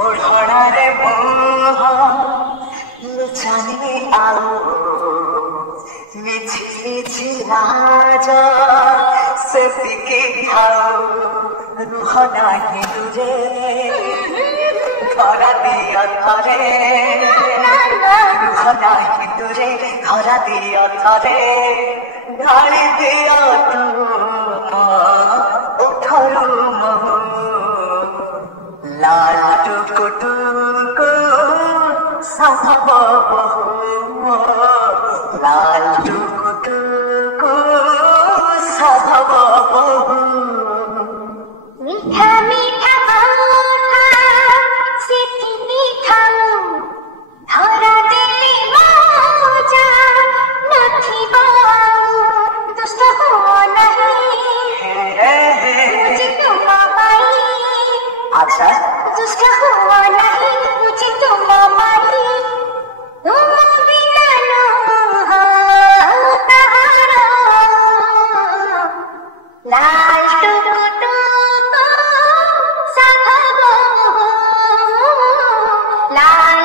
ओढ़णारे मोह लुचाने आओ मिछि मिछि लाज सेतिके खाओ रुह नाही दूरे धरा दिया थरे रुह नाही दूरे धरा दिया थरे ढाली दिया तू उठरू मोह लाल टुकु टुकु साधव बहु लाल टुकु टुकु साधव बहु मीठा मीठा কথা সেথিকে খাও ধরা দিলি মজা নথিব দুষ্ট হো নাহি মুঝে তুম পাই अच्छा दुष्ट हुआ नहीं मुझे तुम पाई तुम बिना नो तारा लाल टुकु टुकु साधव लाल